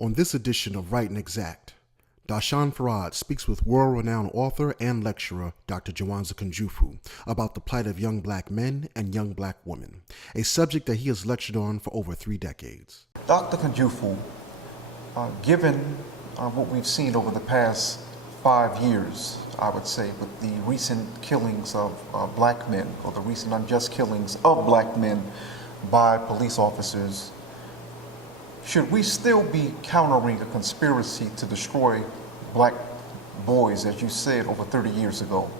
On this edition of Right and Exact, Doshon Farad speaks with world-renowned author and lecturer Dr. Jawanza Kunjufu about the plight of young black men and young black women, a subject that he has lectured on for over 3 decades. Dr. Kunjufu, given what we've seen over the past 5 years, I would say, with the recent killings of black men, or the recent unjust killings of black men by police officers, should we still be countering a conspiracy to destroy black boys, as you said, over 30 years ago?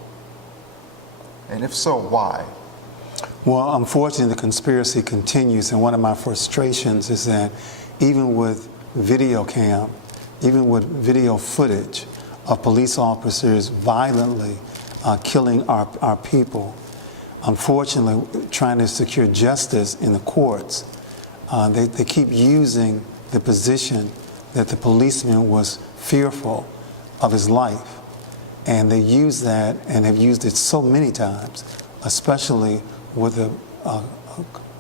And if so, why? Well, unfortunately, the conspiracy continues, and one of my frustrations is that even with video cam, even with video footage of police officers violently killing our people, unfortunately, trying to secure justice in the courts, they keep using the position that the policeman was fearful of his life. And they use that and have used it so many times, especially with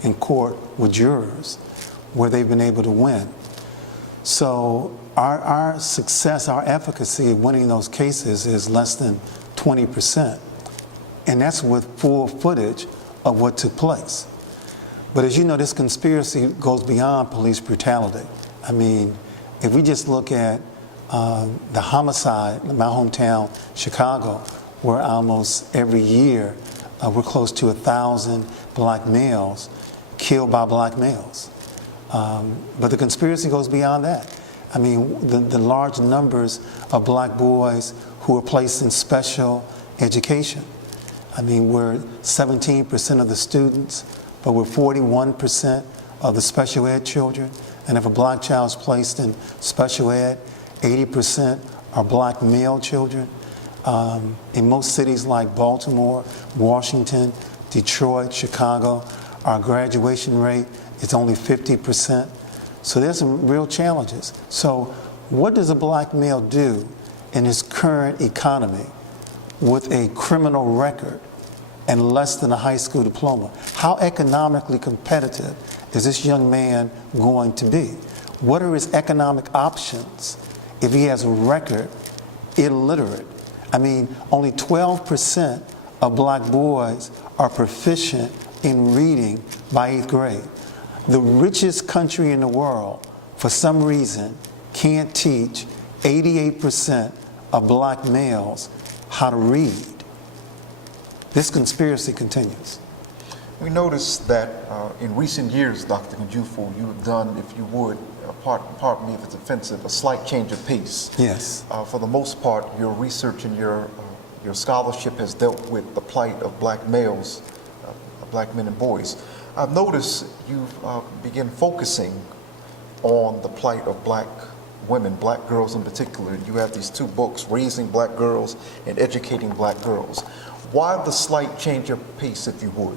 in court with jurors, where they've been able to win. So our success, our efficacy of winning those cases is less than 20%. And that's with full footage of what took place. But as you know, this conspiracy goes beyond police brutality. I mean, if we just look at the homicide in my hometown, Chicago, where almost every year we're close to 1,000 black males killed by black males. But the conspiracy goes beyond that. I mean, the large numbers of black boys who are placed in special education. I mean, we're 17% of the students, but we're 41% of the special ed children. And if a black child is placed in special ed, 80% are black male children. In most cities like Baltimore, Washington, Detroit, Chicago, our graduation rate is only 50%. So there's some real challenges. So what does a black male do in his current economy with a criminal record and less than a high school diploma? How economically competitive is this young man going to be? What are his economic options if he has a record illiterate? I mean, only 12% of black boys are proficient in reading by 8th grade. The richest country in the world, for some reason, can't teach 88% of black males how to read. This conspiracy continues. We noticed that in recent years, Dr. Kunjufu, you have done, if you would, pardon me if it's offensive, a slight change of pace. Yes. For the most part, your research and your scholarship has dealt with the plight of black males, black men and boys. I've noticed you've begun focusing on the plight of black women, black girls in particular. You have these 2 books, Raising Black Girls and Educating Black Girls. Why the slight change of pace, if you would?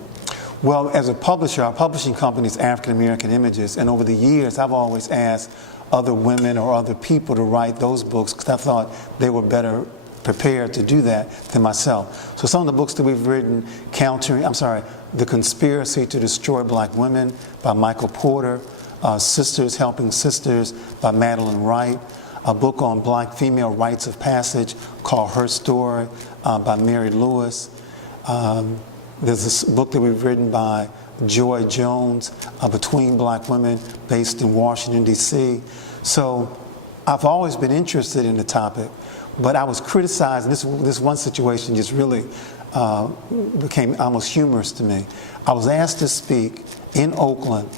Well, as a publisher, our publishing company is African American Images, and over the years I've always asked other women or other people to write those books because I thought they were better prepared to do that than myself. So some of the books that we've written, The Conspiracy to Destroy Black Women by Michael Porter, Sisters Helping Sisters by Madeline Wright, a book on black female rites of passage called Her Story by Mary Lewis. There's this book that we've written by Joy Jones, Between Black Women, based in Washington, D.C. So I've always been interested in the topic, but I was criticized. This one situation just really became almost humorous to me. I was asked to speak in Oakland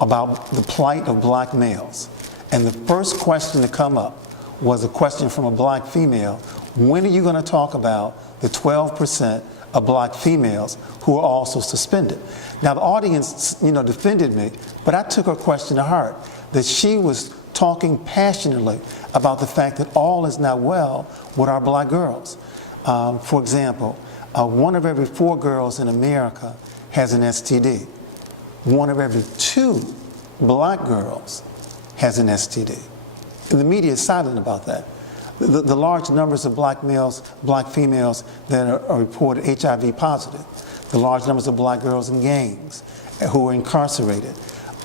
about the plight of black males. And the first question to come up was a question from a black female. When are you going to talk about the 12% of black females who are also suspended? Now, the audience, defended me, but I took her question to heart, that she was talking passionately about the fact that all is not well with our black girls. For example, 1 of every 4 girls in America has an STD. 1 of every 2 black girls has an STD. And the media is silent about that. The large numbers of black males, black females that are reported HIV positive, the large numbers of black girls in gangs who are incarcerated,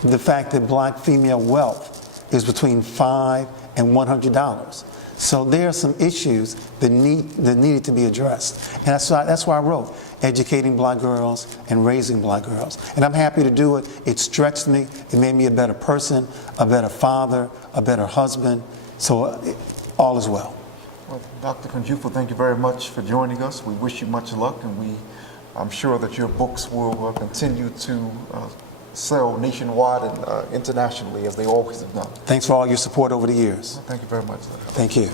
the fact that black female wealth is between $5 and $100. So there are some issues that needed to be addressed. And that's why I wrote Educating Black Girls and Raising Black Girls. And I'm happy to do it. It stretched me. It made me a better person, a better father, a better husband. So all is well. Well, Dr. Kunjufu, thank you very much for joining us. We wish you much luck, and I'm sure that your books will continue to sell nationwide and internationally, as they always have done. Thanks for all your support over the years. Thank you very much. Thank you.